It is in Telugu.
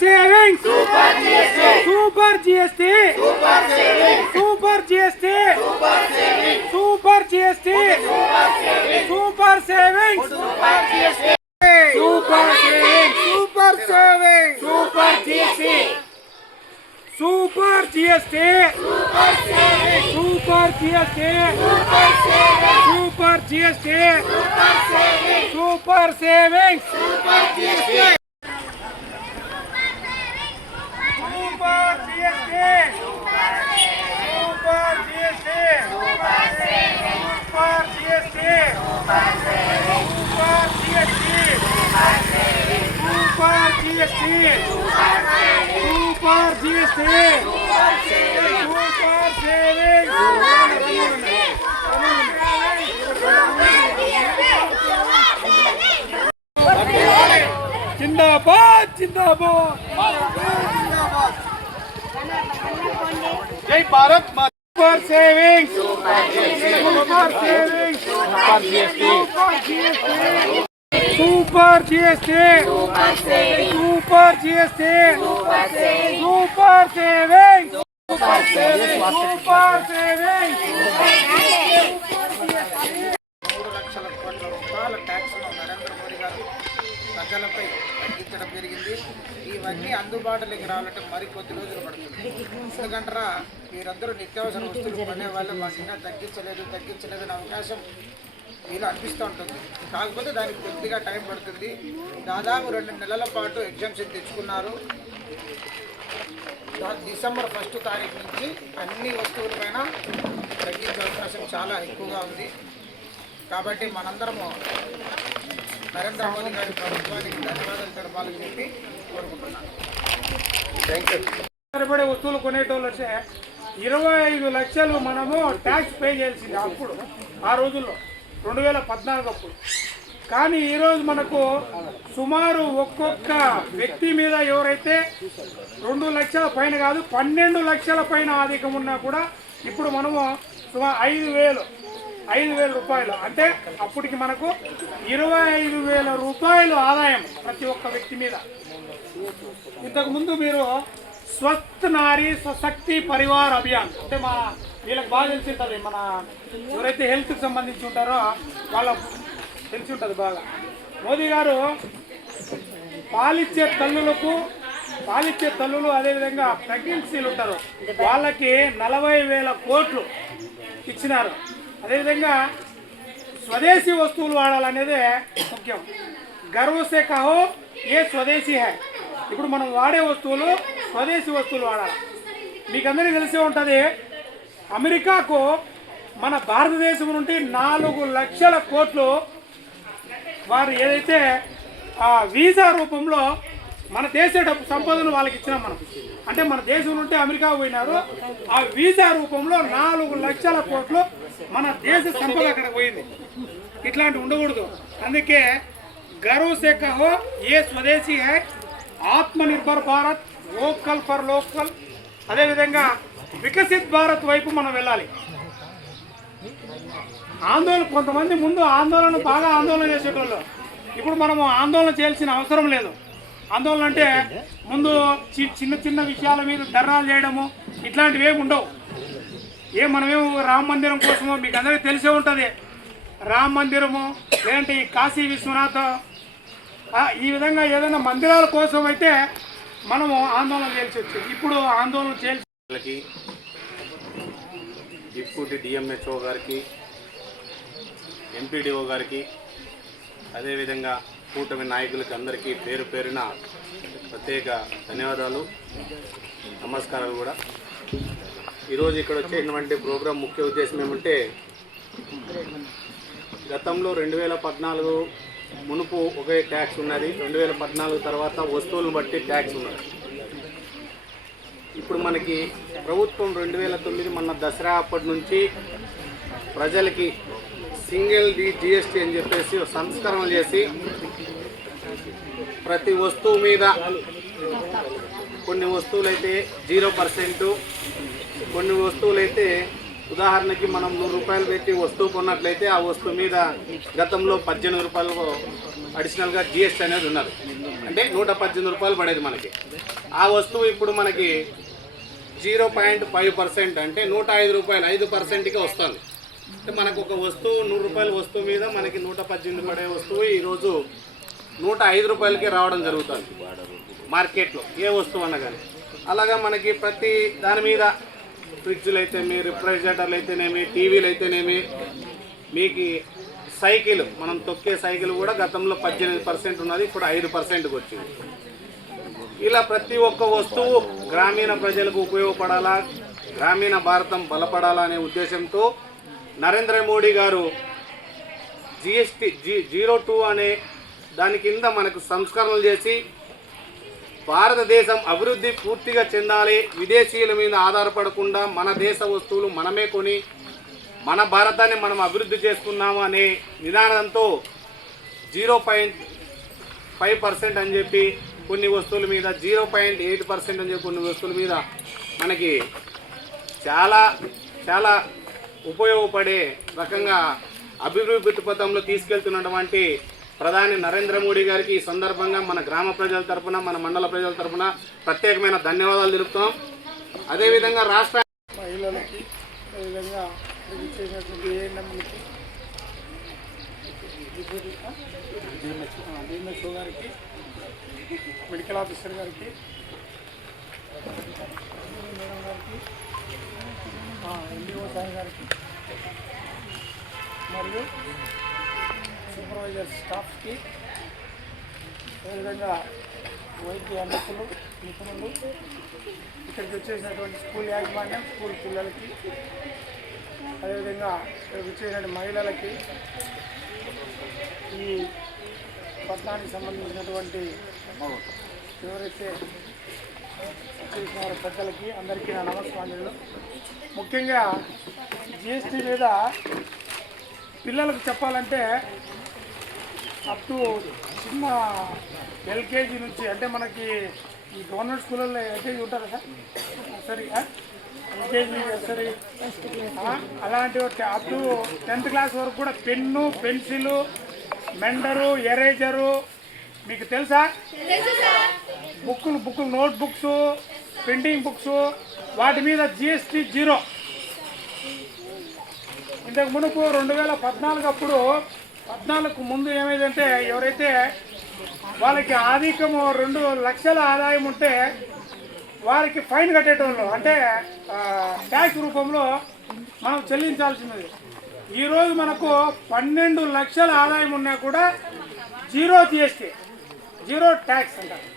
Savings super GST super GST super GST super savings super savings super savings super GST super GST super GST super GST super savings super GST super GST super GST super GST super GST super GST super GST super savings जिंदाबाद जिंदाबाद జై Bharat super savings super savings super GST super GST super savings super savings మూడు లక్షల కోట్ల రూపాయల ట్యాక్స్ను నరేంద్ర మోడీ గారు ప్రజలపై తగ్గించడం జరిగింది. ఇవన్నీ అందుబాటులోకి రావాలంటే మరికొద్ది రోజులు ఎందుకంటారా మీరందరూ నిత్యావసర వస్తువులు కొనే వాళ్ళు మాకు ఇంకా తగ్గించలేదు తగ్గించలేదు అనే అవకాశం ఇలా అనిపిస్తూ ఉంటుంది. కాకపోతే దానికి కొద్దిగా టైం పడుతుంది. దాదాపు రెండు నెలల పాటు ఎగ్జామ్షన్ తెచ్చుకున్నారు. డిసెంబర్ ఫస్ట్ తారీఖు నుంచి అన్ని వస్తువులపైన తగ్గించే అవకాశం చాలా ఎక్కువగా ఉంది. కాబట్టి మనందరము నరేంద్ర మోదీ గారి ప్రభుత్వానికి ధన్యవాదాలు తెలపాలని చెప్పి కోరుకుంటున్నాను. సరిపడే వస్తువులు కొనేటోళ్ళు వచ్చే ఇరవై ఐదు లక్షలు మనము ట్యాక్స్ పే చేయాల్సింది అప్పుడు ఆ రోజుల్లో. రెండు వేల పద్నాలుగు అప్పుడు. కానీ ఈరోజు మనకు సుమారు ఒక్కొక్క వ్యక్తి మీద ఎవరైతే రెండు లక్షల పైన కాదు పన్నెండు లక్షల పైన ఆధికం ఉన్నా కూడా ఇప్పుడు మనము సుమారు ఐదు వేలు ఐదు వేల రూపాయలు. అంటే అప్పటికి మనకు ఇరవై ఐదు వేల రూపాయలు ఆదాయం ప్రతి ఒక్క వ్యక్తి మీద. ఇంతకుముందు మీరు స్వస్థ నారీ స్వశక్తి పరివార్ అభియాన్. అంటే మా వీళ్ళకి బాగా తెలిసి ఉంటుంది. మన ఎవరైతే హెల్త్కి సంబంధించి ఉంటారో వాళ్ళ తెలిసి ఉంటుంది బాగా. మోదీ గారు పాలిచ్చే తల్లులకు పాలిచ్చే తల్లులు అదేవిధంగా ప్రెగ్నెన్సీలు ఉంటారు. వాళ్ళకి నలభై వేల కోట్లు ఇచ్చినారు. అదేవిధంగా స్వదేశీ వస్తువులు వాడాలనేదే ముఖ్యం. గర్వ హో కహో ఏ స్వదేశీ హై. ఇప్పుడు మనం వాడే వస్తువులు స్వదేశీ వస్తువులు వాడాలి. మీకు అందరికీ తెలిసే ఉంటుంది అమెరికాకు మన భారతదేశం నుండి నాలుగు లక్షల కోట్లు వారు ఏదైతే ఆ వీసా రూపంలో మన దేశ డబ్బు సంపదను వాళ్ళకి ఇచ్చినాం మనం. అంటే మన దేశం నుండి అమెరికా పోయినారు ఆ వీసా రూపంలో నాలుగు లక్షల కోట్లు మన దేశ సంపద అక్కడ పోయింది. ఇట్లాంటి ఉండకూడదు. అందుకే గర్వ సే ఏ స్వదేశీ high? Atmanirbhar Bharat vocal for local అదేవిధంగా వికసిత్ భారత్ వైపు మనం వెళ్ళాలి. ఆందోళన కొంతమంది ముందు ఆందోళన బాగా ఆందోళన చేసేటోళ్ళు. ఇప్పుడు మనము ఆందోళన చేయాల్సిన అవసరం లేదు. ఆందోళన అంటే ముందు చి- చిన్న చిన్న విషయాల మీద ధర్నాలు చేయడము ఇట్లాంటివి ఏమి ఉండవు. ఏ మనమేమో రామ మందిరం కోసమో మీకు అందరికీ తెలిసే ఉంటుంది. రామ మందిరము లేదంటే ఈ కాశీ విశ్వనాథ. ఈ విధంగా ఏదైనా మందిరాల కోసం అయితే మనము ఆందోళన చేయాల్సి వచ్చింది. ఇప్పుడు ఆందోళన చేయాల్సి డిప్యూటీ డిఎంహెచ్ఓ గారికి ఎంపీడీఓ గారికి అదేవిధంగా కూటమి నాయకులకి అందరికీ పేరు పేరున ప్రత్యేక ధన్యవాదాలు నమస్కారాలు కూడా. ఈరోజు ఇక్కడ వచ్చేటువంటి ప్రోగ్రాం ముఖ్య ఉద్దేశం ఏమంటే గతంలో రెండు వేల పద్నాలుగు మునుపు ఒకే ట్యాక్స్ ఉన్నది. రెండు వేల పద్నాలుగు తర్వాత వస్తువులను బట్టి ట్యాక్స్ ఉన్నది. ఇప్పుడు మనకి ప్రభుత్వం రెండు వేల తొమ్మిది మొన్న దసరా అప్పటి నుంచి ప్రజలకి సింగిల్ డి జిఎస్టీ అని చెప్పేసి సంస్కరణలు చేసి ప్రతి వస్తువు మీద కొన్ని వస్తువులైతే జీరో పర్సెంటు కొన్ని వస్తువులైతే ఉదాహరణకి మనం నూరు రూపాయలు పెట్టి వస్తువు కొన్నట్లయితే ఆ వస్తువు మీద గతంలో పద్దెనిమిది రూపాయలు అడిషనల్గా జిఎస్టీ అనేది ఉన్నది. అంటే నూట పద్దెనిమిది రూపాయలు పడేది మనకి. ఆ వస్తువు ఇప్పుడు మనకి జీరో పాయింట్ ఫైవ్ పర్సెంట్ అంటే నూట ఐదు రూపాయలు ఐదు పర్సెంట్కి వస్తుంది. అంటే మనకు ఒక వస్తువు నూరు రూపాయల వస్తువు మీద మనకి నూట పద్దెనిమిది పడే వస్తువు ఈరోజు నూట ఐదు రూపాయలకి రావడం జరుగుతుంది మార్కెట్లో ఏ వస్తువు అన్నా కానీ. అలాగా మనకి ప్రతి దాని మీద ఫ్రిడ్జ్లు అయితేనేమి రిఫ్రిజిరేటర్లు అయితేనేమి టీవీలు అయితేనేమి మీకు సైకిల్ మనం తొక్కే సైకిల్ కూడా గతంలో పద్దెనిమిది పర్సెంట్ ఉన్నది ఇప్పుడు ఐదు పర్సెంట్కి వచ్చింది. ఇలా ప్రతి ఒక్క వస్తువు గ్రామీణ ప్రజలకు ఉపయోగపడాలా గ్రామీణ భారతం బలపడాలా అనే ఉద్దేశంతో నరేంద్ర మోడీ గారు జిఎస్టీ జీ జీరో టూ అనే దాని కింద మనకు సంస్కరణలు చేసి భారతదేశం అభివృద్ధి పూర్తిగా చెందాలి. విదేశీయుల మీద ఆధారపడకుండా మన దేశ వస్తువులు మనమే కొని మన భారతాన్ని మనం అభివృద్ధి చేసుకున్నాము అనే నినాదంతో జీరో పాయింట్ ఫైవ్ పర్సెంట్ అని చెప్పి కొన్ని వస్తువుల మీద జీరో పాయింట్ ఎయిట్ పర్సెంట్ అని చెప్పి కొన్ని వస్తువుల మీద మనకి చాలా చాలా ఉపయోగపడే రకంగా అభివృద్ధి పథంలో తీసుకెళ్తున్నటువంటి ప్రధాని నరేంద్ర మోడీ గారికి ఈ సందర్భంగా మన గ్రామ ప్రజల తరఫున మన మండల ప్రజల తరపున ప్రత్యేకమైన ధన్యవాదాలు తెలుపుతాం అదేవిధంగా రాష్ట్ర మహిళలకి అదేవిధంగా గారికి మెడికల్ ఆఫీసర్ గారికి మేడం గారికి ఎన్జిఓ సార్ గారికి మరియు సూపర్వైజర్ స్టాఫ్కి అదేవిధంగా వైద్య నిపుణులు నిపుణులు. ఇక్కడికి వచ్చేసినటువంటి స్కూల్ యాజమాన్యం స్కూల్ పిల్లలకి. అదేవిధంగా ఇక్కడికి వచ్చేసిన మహిళలకి ఈ పట్టణానికి సంబంధించినటువంటి ఎవరైతే వారి పెద్దలకి అందరికీ నా నమస్కారాలు. ముఖ్యంగా జిఎస్టీ మీద పిల్లలకు చెప్పాలంటే అప్ టు చిన్న ఎల్కేజీ నుంచి అంటే మనకి ఈ గవర్నమెంట్ స్కూళ్ళల్లో ఎల్కేజీ ఉంటారా సార్? సరే ఎల్కేజీ సరే. అలాంటి అప్ టు టెన్త్ క్లాస్ వరకు కూడా పెన్ను పెన్సిల్ మెండరు ఎరేజరు మీకు తెలుసా? బుక్కులు బుక్కులు నోట్ బుక్స్ ప్రింటింగ్ బుక్స్ వాటి మీద జిఎస్టీ జీరో. ఇంతకు మునుపు రెండు వేల పద్నాలుగు అప్పుడు పద్నాలుగు ముందు ఏమైందంటే ఎవరైతే వాళ్ళకి ఆధికము రెండు లక్షల ఆదాయం ఉంటే వారికి ఫైన్ కట్టేటోళ్ళు. అంటే ట్యాక్స్ రూపంలో మనం చెల్లించాల్సినది. ఈరోజు మనకు పన్నెండు లక్షల ఆదాయం ఉన్నా కూడా జీరో జిఎస్టీ జీరో ట్యాక్స్ అంటారు.